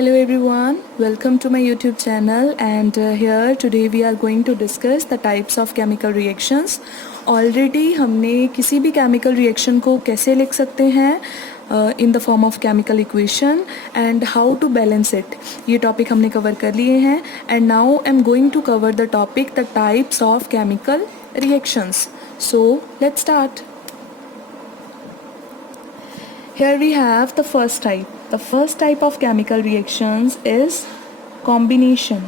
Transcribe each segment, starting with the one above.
Hello everyone, welcome to my YouTube channel and here today we are going to discuss the types of chemical reactions. Already हमने किसी भी chemical reaction को कैसे लिख सकते हैं in the form of chemical equation and how to balance it, ये topic हमने cover कर लिए हैं and now I'm going to cover the topic the types of chemical reactions. So let's start. Here we have the first type. The first type of chemical reactions is combination.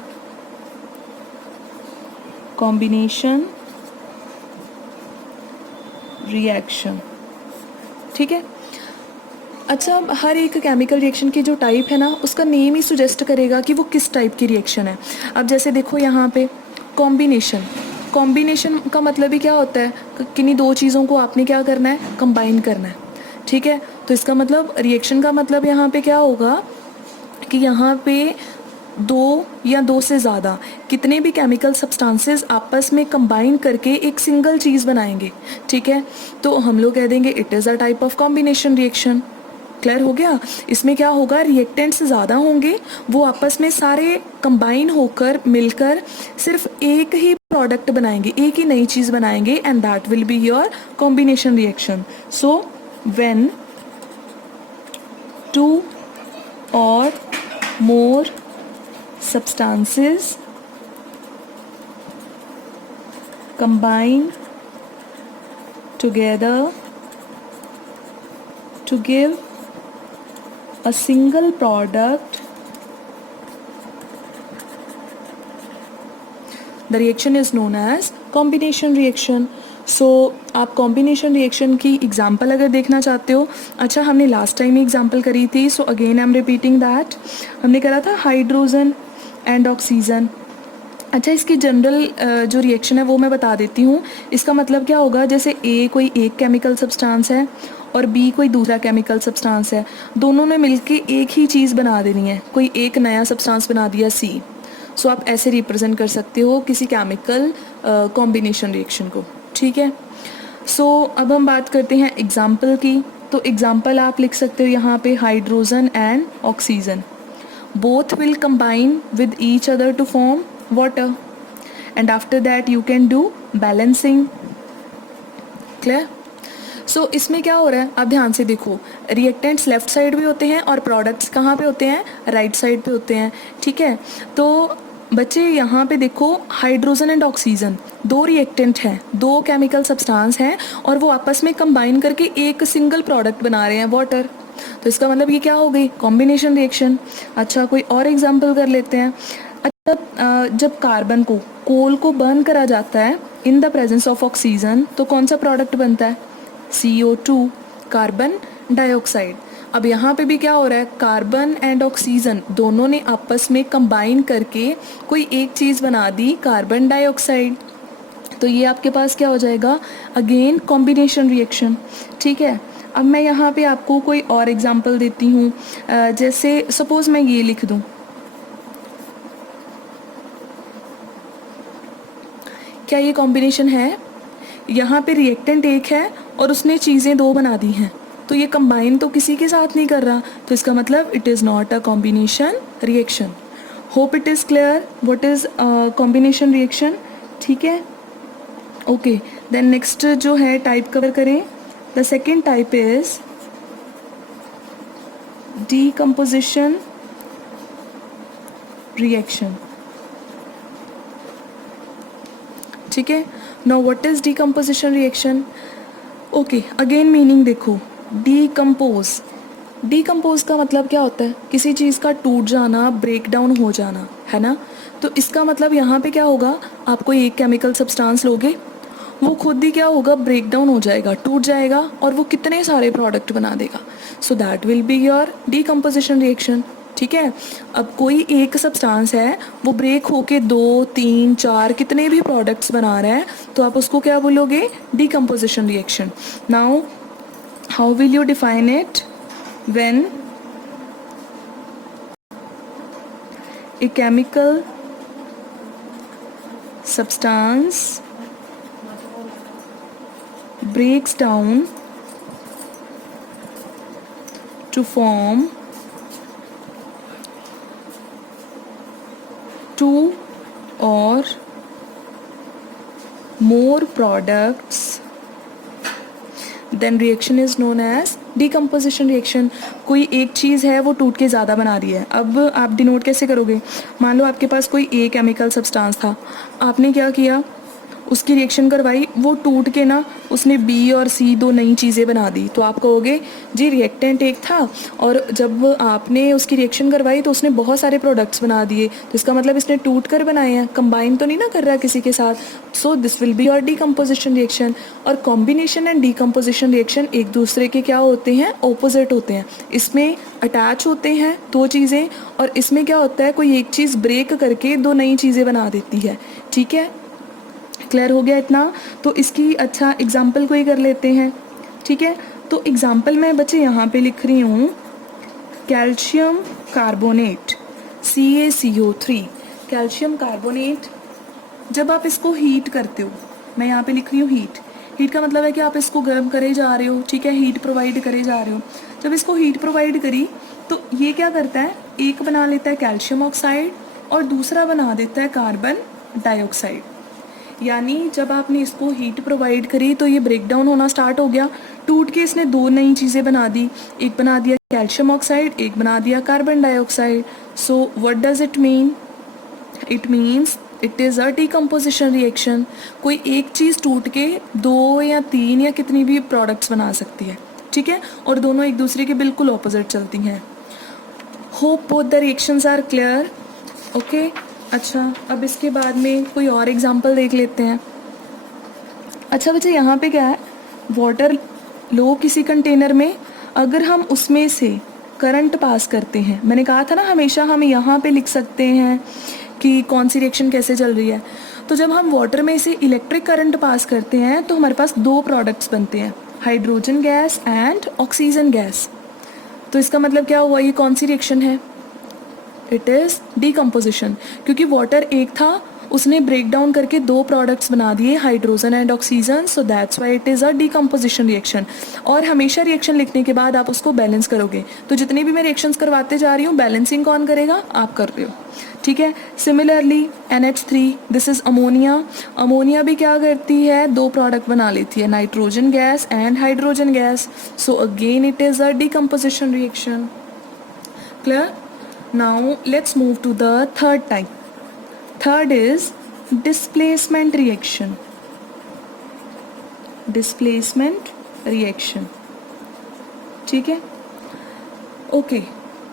Combination reaction. ठीक है. अच्छा, अब हर एक chemical reaction की जो type है ना उसका नेम ही सुजेस्ट करेगा कि वो किस टाइप की रिएक्शन है. अब जैसे देखो यहाँ पे कॉम्बिनेशन. कॉम्बिनेशन का मतलब ही क्या होता है, किन्हीं दो चीज़ों को आपने क्या करना है, कंबाइन करना है. ठीक है, तो इसका मतलब रिएक्शन का मतलब यहाँ पे क्या होगा कि यहाँ पे दो या दो से ज़्यादा कितने भी केमिकल सब्सटेंसेस आपस में कंबाइन करके एक सिंगल चीज़ बनाएंगे. ठीक है, तो हम लोग कह देंगे it is a type of combination reaction. Clear हो गया. इसमें क्या होगा, रिएक्टेंट्स ज़्यादा होंगे, वो आपस में सारे कंबाइन होकर मिलकर सिर्फ एक ही प्रोडक्ट बनाएंगे, एक ही नई चीज़ बनाएंगे and that will be your combination reaction. So when two or more substances combine together to give a single product, the reaction is known as combination reaction. सो आप कॉम्बिनेशन रिएक्शन की एग्जांपल अगर देखना चाहते हो, अच्छा हमने लास्ट टाइम ही example करी थी, so again I am repeating that. हमने करा था हाइड्रोजन एंड ऑक्सीजन. अच्छा, इसकी जनरल जो रिएक्शन है वो मैं बता देती हूँ. इसका मतलब क्या होगा, जैसे ए कोई एक केमिकल सब्सटेंस है और बी कोई दूसरा केमिकल सब्सटेंस है, दोनों ने मिलके एक ही चीज़ बना देनी है, कोई एक नया सब्सटेंस बना दिया सी. सो आप ऐसे रिप्रेजेंट कर सकते हो किसी केमिकल कॉम्बिनेशन रिएक्शन को. ठीक है, सो अब हम बात करते हैं एग्जाम्पल की. तो एग्जाम्पल आप लिख सकते हो यहाँ पे hydrogen and oxygen. Both will combine with each other to form water and after that you can do balancing. Clear. So इसमें क्या हो रहा है, आप ध्यान से देखो, रिएक्टेंट्स लेफ्ट साइड भी होते हैं और प्रोडक्ट्स कहाँ पे होते हैं, राइट साइड पे होते हैं. ठीक है, तो बच्चे यहाँ पे देखो हाइड्रोजन एंड ऑक्सीजन दो रिएक्टेंट हैं, दो केमिकल सब्सटेंस हैं और वो आपस में कंबाइन करके एक सिंगल प्रोडक्ट बना रहे हैं, वाटर. तो इसका मतलब ये क्या हो गई, कॉम्बिनेशन रिएक्शन. अच्छा, कोई और एग्जांपल कर लेते हैं. अच्छा, जब कार्बन को कोल को बर्न करा जाता है in the presence of oxygen तो कौन सा प्रोडक्ट बनता है, CO2, कार्बन डाइऑक्साइड. अब यहाँ पे भी क्या हो रहा है, कार्बन एंड ऑक्सीजन दोनों ने आपस में कंबाइन करके कोई एक चीज़ बना दी, कार्बन डाइऑक्साइड. तो ये आपके पास क्या हो जाएगा, अगेन कॉम्बिनेशन रिएक्शन. ठीक है, अब मैं यहाँ पे आपको कोई और एग्जांपल देती हूँ. जैसे सपोज मैं ये लिख दूँ, क्या ये कॉम्बिनेशन है. यहाँ पे रिएक्टेंट एक है और उसने चीज़ें दो बना दी हैं, तो ये कंबाइन तो किसी के साथ नहीं कर रहा, तो इसका मतलब it is not a combination reaction. Hope it is clear what is combination reaction. ठीक है, ओके. देन नेक्स्ट जो है टाइप कवर करें. The second type is decomposition reaction. ठीक है, now what is decomposition reaction. Okay, again meaning देखो, decompose. Decompose का मतलब क्या होता है, किसी चीज़ का टूट जाना, ब्रेक डाउन हो जाना, है ना. तो इसका मतलब यहाँ पे क्या होगा, आप कोई एक केमिकल सब्सटेंस लोगे, वो खुद ही क्या होगा, ब्रेक डाउन हो जाएगा, टूट जाएगा और वो कितने सारे प्रोडक्ट बना देगा. So that will be your decomposition reaction. ठीक है, अब कोई एक सब्सटेंस है, वो ब्रेक होके 2, 3, 4 कितने भी प्रोडक्ट्स बना रहा है, तो आप उसको क्या बोलोगे, decomposition reaction. Now how will you define it, when a chemical substance breaks down to form products, then reaction is known as decomposition reaction. कोई एक चीज़ है वो टूट के ज़्यादा बना रही है. अब आप डिनोट कैसे करोगे? मान लो आपके पास कोई ए केमिकल सब्सटेंस था, आपने क्या किया, उसकी रिएक्शन करवाई, वो टूट के ना उसने बी और सी दो नई चीज़ें बना दी. तो आप कहोगे जी रिएक्टेंट एक था और जब आपने उसकी रिएक्शन करवाई तो उसने बहुत सारे प्रोडक्ट्स बना दिए, तो इसका मतलब इसने टूट कर बनाए हैं, कंबाइन तो नहीं ना कर रहा किसी के साथ. सो this will be your decomposition reaction. और कॉम्बिनेशन एंड डीकम्पोजिशन रिएक्शन एक दूसरे के क्या होते हैं? ऑपोजिट होते हैं. इसमें अटैच होते हैं दो चीज़ें और इसमें क्या होता है, कोई एक चीज़ ब्रेक करके दो नई चीज़ें बना देती है. ठीक है, क्लियर हो गया इतना? तो इसकी अच्छा एग्जाम्पल कोई कर लेते हैं. ठीक है, तो एग्जाम्पल मैं बच्चे यहाँ पे लिख रही हूँ calcium carbonate CaCO3. Calcium carbonate जब आप इसको हीट करते हो, मैं यहाँ पे लिख रही हूँ हीट. हीट का मतलब है कि आप इसको गर्म करे जा रहे हो. ठीक है, हीट प्रोवाइड करे जा रहे हो. जब इसको हीट प्रोवाइड करी तो ये क्या करता है, एक बना लेता है कैल्शियम ऑक्साइड और दूसरा बना देता है कार्बन डाइऑक्साइड. यानी जब आपने इसको हीट प्रोवाइड करी तो ये ब्रेक डाउन होना स्टार्ट हो गया, टूट के इसने दो नई चीज़ें बना दी, एक बना दिया कैल्शियम ऑक्साइड, एक बना दिया carbon dioxide. So what does it mean? It means it is a decomposition reaction. कोई एक चीज़ टूट के दो या तीन या कितनी भी प्रोडक्ट्स बना सकती है. ठीक है, और दोनों एक दूसरे के बिल्कुल ऑपोजिट चलती हैं. Hope both the reactions are clear. Okay, अच्छा अब इसके बाद में कोई और एग्जांपल देख लेते हैं. अच्छा बच्चे यहाँ पे क्या है, वाटर लो किसी कंटेनर में, अगर हम उसमें से करंट पास करते हैं, मैंने कहा था ना हमेशा हम यहाँ पे लिख सकते हैं कि कौन सी रिएक्शन कैसे चल रही है. तो जब हम वाटर में से इलेक्ट्रिक करंट पास करते हैं तो हमारे पास दो प्रोडक्ट्स बनते हैं, hydrogen gas and oxygen gas. तो इसका मतलब क्या हुआ, ये कौन सी रिएक्शन है? It is decomposition. क्योंकि वाटर एक था, उसने ब्रेक डाउन करके दो प्रोडक्ट्स बना दिए, hydrogen and oxygen. So that's why it is a decomposition reaction. और हमेशा रिएक्शन लिखने के बाद आप उसको बैलेंस करोगे. तो जितनी भी मैं रिएक्शंस करवाते जा रही हूँ, बैलेंसिंग कौन करेगा? आप कर रहे हो. ठीक है, similarly NH3, this is ammonia. Ammonia भी क्या करती है, दो प्रोडक्ट बना लेती है, nitrogen gas and hydrogen gas. So again it is a decomposition reaction. Clear? Now let's move to the third type. Third is displacement reaction. Displacement reaction. ठीक है? Okay.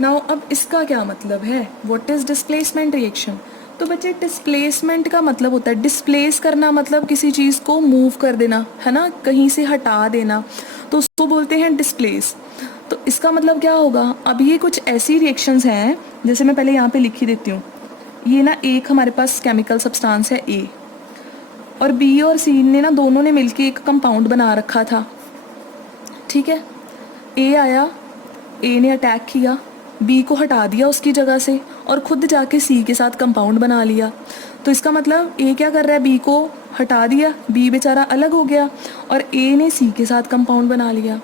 Now अब इसका क्या मतलब है? What is displacement reaction? तो बच्चे displacement का मतलब होता है डिस्प्लेस करना, मतलब किसी चीज़ को मूव कर देना, है ना, कहीं से हटा देना, तो उसको बोलते हैं डिस्प्लेस. तो इसका मतलब क्या होगा, अब ये कुछ ऐसी रिएक्शंस हैं, जैसे मैं पहले यहाँ पे लिख ही देती हूँ. ये ना एक हमारे पास केमिकल सब्सटेंस है A, और B और C ने ना दोनों ने मिलके एक कंपाउंड बना रखा था. ठीक है, A आया, A ने अटैक किया, B को हटा दिया उसकी जगह से और खुद जाके C के साथ कंपाउंड बना लिया. तो इसका मतलब A क्या कर रहा है, B को हटा दिया, B बेचारा अलग हो गया और A ने C के साथ कंपाउंड बना लिया.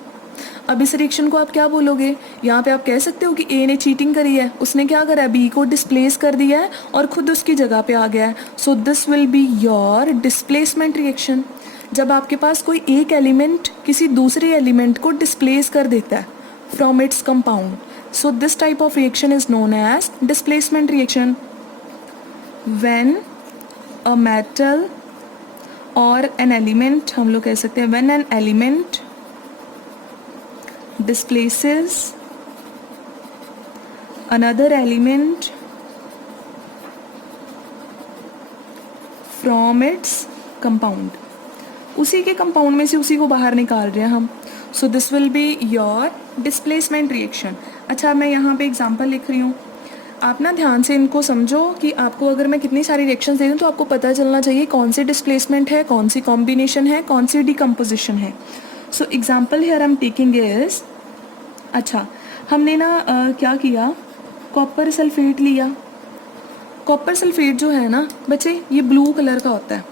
अब इस रिएक्शन को आप क्या बोलोगे? यहाँ पे आप कह सकते हो कि A ने चीटिंग करी है, उसने क्या करा है, B को डिस्प्लेस कर दिया है और खुद उसकी जगह पे आ गया है. सो this will be your displacement reaction. जब आपके पास कोई एक एलिमेंट किसी दूसरे एलिमेंट को डिस्प्लेस कर देता है from its compound, so this type of reaction is known as displacement reaction. When a metal और एन एलिमेंट, हम लोग कह सकते हैं when an element displaces another element from its compound, उसी के कंपाउंड में से उसी को बाहर निकाल रहे हैं हम. सो this will be your displacement reaction. अच्छा मैं यहाँ पे एग्जांपल लिख रही हूँ, आप ना ध्यान से इनको समझो कि आपको अगर मैं कितनी सारी रिएक्शंस दे दूँ तो आपको पता चलना चाहिए कौन सी डिस्प्लेसमेंट है, कौन सी कॉम्बिनेशन है, कौन सी डिकम्पोजिशन है. So example here I am taking is, अच्छा हमने ना क्या किया, कॉपर सल्फेट लिया. कॉपर सल्फेट जो है ना बच्चे, ये ब्लू कलर का होता है.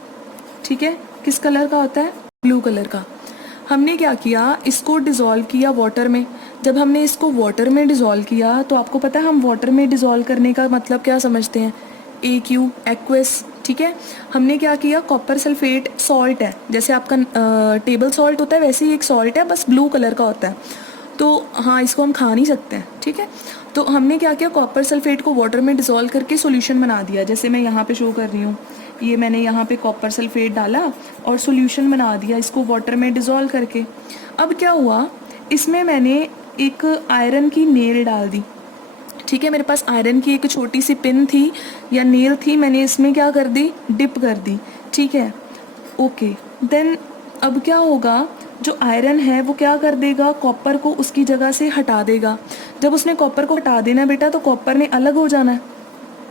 ठीक है, किस कलर का होता है? ब्लू कलर का. हमने क्या किया, इसको डिज़ोल्व किया वाटर में. जब हमने इसको वाटर में डिज़ोल्व किया तो आपको पता है हम वाटर में डिज़ोल्व करने का मतलब क्या समझते हैं, AQ एक्वस, ठीक है। हमने क्या किया, कॉपर सल्फेट सॉल्ट है, जैसे आपका टेबल सॉल्ट होता है वैसे ही एक सॉल्ट है, बस ब्लू कलर का होता है। तो हाँ, इसको हम खा नहीं सकते हैं, ठीक है। तो हमने क्या किया, कॉपर सल्फेट को वाटर में डिज़ोल्व करके सॉल्यूशन बना दिया, जैसे मैं यहाँ पे शो कर रही हूँ। ये मैंने यहाँ पे कॉपर सल्फेट डाला और सॉल्यूशन बना दिया इसको वाटर में डिज़ोल्व करके। अब क्या हुआ, इसमें मैंने एक आयरन की नेल डाल दी, ठीक है। मेरे पास आयरन की एक छोटी सी पिन थी या नेल थी, मैंने इसमें क्या कर दी, डिप कर दी, ठीक है। ओके, देन अब क्या होगा, जो आयरन है वो क्या कर देगा, कॉपर को उसकी जगह से हटा देगा। जब उसने कॉपर को हटा देना बेटा, तो कॉपर ने अलग हो जाना है,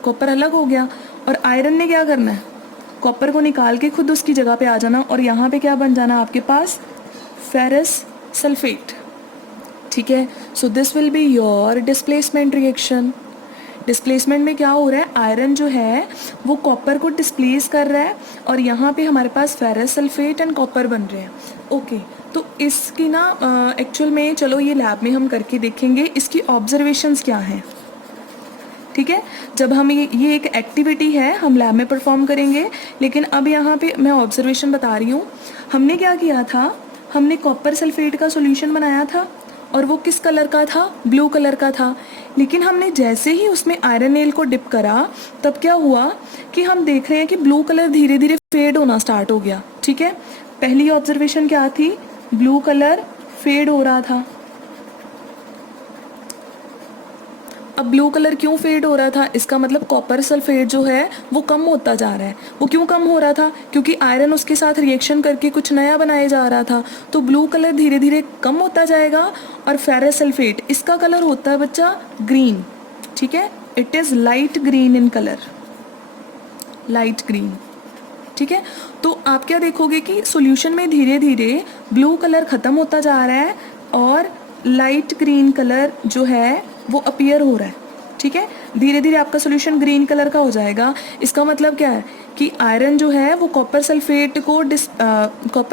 कॉपर अलग हो गया, और आयरन ने क्या करना है, कॉपर को निकाल के खुद उसकी जगह पे आ जाना, और यहाँ पे क्या बन जाना आपके पास, फेरस सल्फेट, ठीक है। सो this will be your displacement reaction. Displacement में क्या हो रहा है, आयरन जो है वो कॉपर को डिस्प्लेस कर रहा है, और यहाँ पे हमारे पास फेरस सल्फेट एंड कॉपर बन रहे हैं। ओके, तो इसकी ना एक्चुअल में चलो ये लैब में हम करके देखेंगे, इसकी ऑब्जर्वेशंस क्या हैं, ठीक है। जब हम ये एक एक्टिविटी है, हम लैब में परफॉर्म करेंगे, लेकिन अब यहाँ पे मैं ऑब्जर्वेशन बता रही हूँ। हमने क्या किया था, हमने कॉपर सल्फेट का सॉल्यूशन बनाया था, और वो किस कलर का था, ब्लू कलर का था। लेकिन हमने जैसे ही उसमें आयरन नेल को डिप करा, तब क्या हुआ कि हम देख रहे हैं कि ब्लू कलर धीरे धीरे फेड होना स्टार्ट हो गया, ठीक है। पहली ऑब्जर्वेशन क्या थी, ब्लू कलर फेड हो रहा था। अब ब्लू कलर क्यों फेड हो रहा था, इसका मतलब कॉपर सल्फेट जो है वो कम होता जा रहा है। वो क्यों कम हो रहा था, क्योंकि आयरन उसके साथ रिएक्शन करके कुछ नया बनाया जा रहा था, तो ब्लू कलर धीरे धीरे कम होता जाएगा। और फेरस सल्फेट, इसका कलर होता है बच्चा ग्रीन, ठीक है, it is light green in colour, light green, ठीक है। तो आप क्या देखोगे कि सॉल्यूशन में धीरे धीरे ब्लू कलर ख़त्म होता जा रहा है, और लाइट ग्रीन कलर जो है वो अपीयर हो रहा है, ठीक है। धीरे धीरे आपका सॉल्यूशन ग्रीन कलर का हो जाएगा। इसका मतलब क्या है कि आयरन जो है वो कॉपर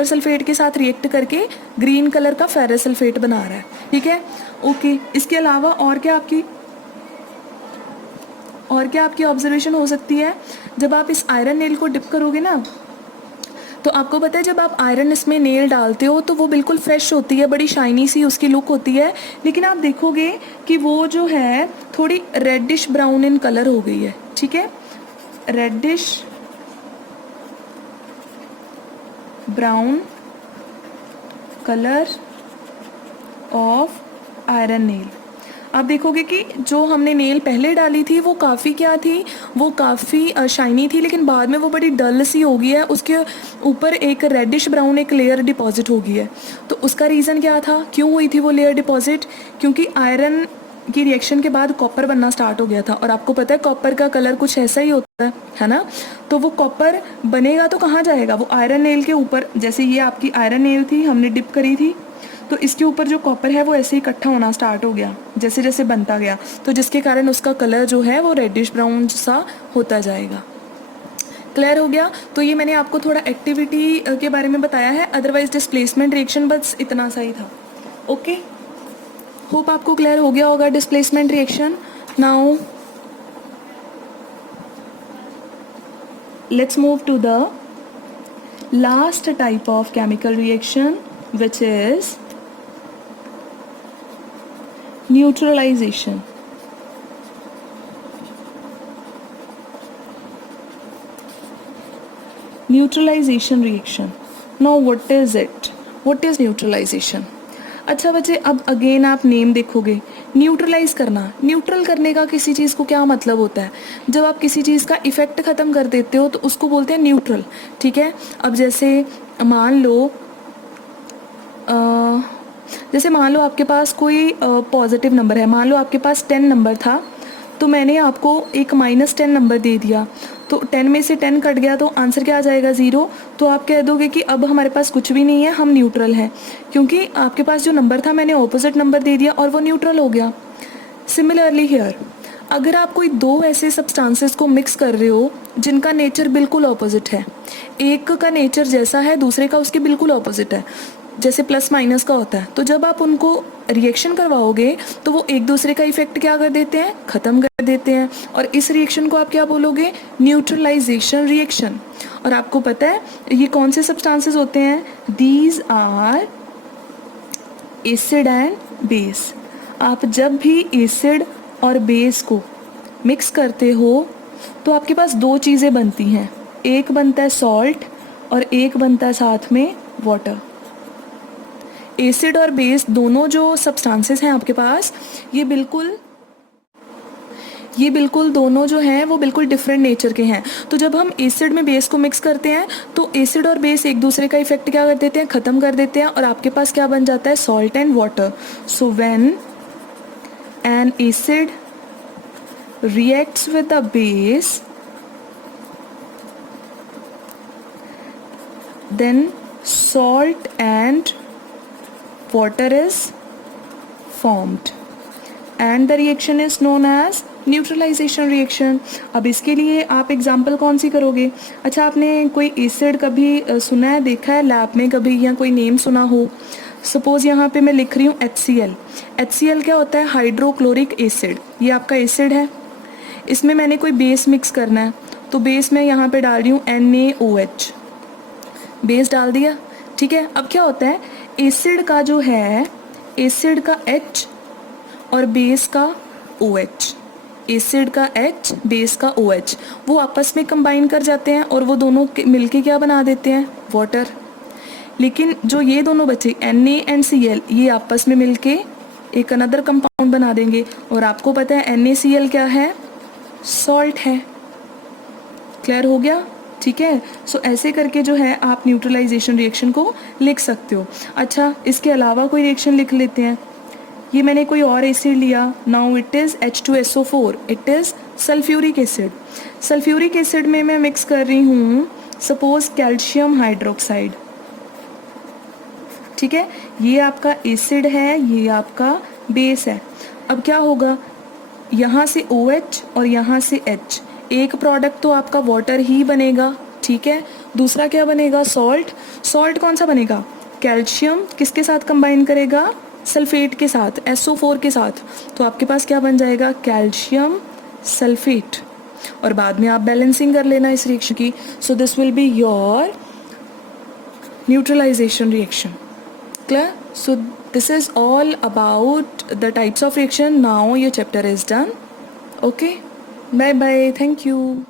सल्फेट के साथ रिएक्ट करके ग्रीन कलर का फेरस सल्फेट बना रहा है, ठीक है। ओके, इसके अलावा और क्या आपकी ऑब्जर्वेशन हो सकती है, जब आप इस आयरन नेल को डिप करोगे ना, तो आपको पता है जब आप आयरन इसमें नेल डालते हो तो वो बिल्कुल फ्रेश होती है, बड़ी शाइनी सी उसकी लुक होती है। लेकिन आप देखोगे कि वो जो है थोड़ी रेडिश ब्राउन इन कलर हो गई है, ठीक है, reddish brown colour of iron nail. आप देखोगे कि जो हमने नेल पहले डाली थी वो काफ़ी क्या थी, वो काफ़ी शाइनी थी, लेकिन बाद में वो बड़ी डल सी हो गई है, उसके ऊपर एक रेडिश ब्राउन एक लेयर डिपॉजिट हो गई है। तो उसका रीज़न क्या था, क्यों हुई थी वो लेयर डिपॉजिट, क्योंकि आयरन की रिएक्शन के बाद कॉपर बनना स्टार्ट हो गया था, और आपको पता है कॉपर का कलर कुछ ऐसा ही होता है ना। तो वो कॉपर बनेगा तो कहाँ जाएगा, वो आयरन नेल के ऊपर, जैसे ये आपकी आयरन नेल थी, हमने डिप करी थी, तो इसके ऊपर जो कॉपर है वो ऐसे ही इकट्ठा होना स्टार्ट हो गया जैसे जैसे बनता गया, तो जिसके कारण उसका कलर जो है वो रेडिश ब्राउन सा होता जाएगा। क्लियर हो गया। तो ये मैंने आपको थोड़ा एक्टिविटी के बारे में बताया है, अदरवाइज डिस्प्लेसमेंट रिएक्शन बस इतना सा ही था। ओके, होप आपको क्लियर हो गया होगा displacement reaction. Now let's move to the last type of chemical reaction, which is neutralization. Neutralization reaction. Now what is it? What is neutralization? अच्छा बच्चे, अब अगेन आप नेम देखोगे, न्यूट्रलाइज करना, न्यूट्रल करने का किसी चीज़ को क्या मतलब होता है, जब आप किसी चीज़ का इफ़ेक्ट ख़त्म कर देते हो तो उसको बोलते हैं न्यूट्रल, ठीक है। अब जैसे मान लो आपके पास कोई पॉजिटिव नंबर है, मान लो आपके पास 10 नंबर था, तो मैंने आपको एक -10 नंबर दे दिया, तो 10 में से 10 कट गया तो आंसर क्या आ जाएगा, 0। तो आप कह दोगे कि अब हमारे पास कुछ भी नहीं है, हम न्यूट्रल हैं, क्योंकि आपके पास जो नंबर था मैंने ऑपोजिट नंबर दे दिया और वो न्यूट्रल हो गया। सिमिलरली हियर, अगर आप कोई दो ऐसे सब्सटेंसेस को मिक्स कर रहे हो जिनका नेचर बिल्कुल ऑपोजिट है, एक का नेचर जैसा है दूसरे का उसके बिल्कुल ऑपोजिट है, जैसे प्लस माइनस का होता है, तो जब आप उनको रिएक्शन करवाओगे तो वो एक दूसरे का इफेक्ट क्या कर देते हैं, ख़त्म कर देते हैं। और इस रिएक्शन को आप क्या बोलोगे, न्यूट्रलाइजेशन रिएक्शन। और आपको पता है ये कौन से सब्सटेंसेस होते हैं, these are acid and base. आप जब भी एसिड और बेस को मिक्स करते हो तो आपके पास दो चीज़ें बनती हैं, एक बनता है सॉल्ट और एक बनता है साथ में वाटर। एसिड और बेस दोनों जो सब्सटेंसेस हैं आपके पास, ये बिल्कुल दोनों जो हैं वो बिल्कुल डिफरेंट नेचर के हैं। तो जब हम एसिड में बेस को मिक्स करते हैं तो एसिड और बेस एक दूसरे का इफेक्ट क्या कर देते हैं, ख़त्म कर देते हैं, और आपके पास क्या बन जाता है, salt and water. So when an acid reacts with the base, then salt and water is formed and the reaction is known as neutralisation reaction. अब इसके लिए आप एग्जाम्पल कौन सी करोगे, अच्छा आपने कोई एसिड कभी सुना है, देखा है लैब में कभी, या कोई नेम सुना हो। सपोज़ यहाँ पे मैं लिख रही हूँ HCl। HCl क्या होता है, हाइड्रोक्लोरिक एसिड। ये आपका एसिड है, इसमें मैंने कोई बेस मिक्स करना है, तो बेस मैं यहाँ पे डाल रही हूँ NaOH, बेस डाल दिया, ठीक है। अब क्या होता है, एसिड का जो है, एसिड का H और बेस का OH, एसिड का H बेस का OH, वो आपस में कंबाइन कर जाते हैं और वो दोनों मिलके क्या बना देते हैं, वाटर। लेकिन जो ये दोनों बचे Na एंड Cl, ये आपस में मिलके एक अनदर कंपाउंड बना देंगे, और आपको पता है NaCl क्या है, सॉल्ट है। क्लियर हो गया, ठीक है। सो ऐसे करके जो है आप न्यूट्रलाइजेशन रिएक्शन को लिख सकते हो। अच्छा इसके अलावा कोई रिएक्शन लिख लेते हैं। ये मैंने कोई और एसिड लिया, now it is H2SO4, it is sulphuric acid. Sulphuric acid में मैं मिक्स कर रही हूँ सपोज कैल्शियम हाइड्रोक्साइड, ठीक है। ये आपका एसिड है, ये आपका बेस है। अब क्या होगा, यहाँ से OH और यहाँ से H, एक प्रोडक्ट तो आपका वाटर ही बनेगा, ठीक है। दूसरा क्या बनेगा, सॉल्ट। सॉल्ट कौन सा बनेगा, कैल्शियम किसके साथ कंबाइन करेगा, सल्फेट के साथ, SO4 के साथ, तो आपके पास क्या बन जाएगा, कैल्शियम सल्फेट। और बाद में आप बैलेंसिंग कर लेना इस रिएक्शन की। सो this will be your neutralisation reaction. Clear? So this is all about the types of reaction. Now your chapter is done. Okay, bye bye, thank you.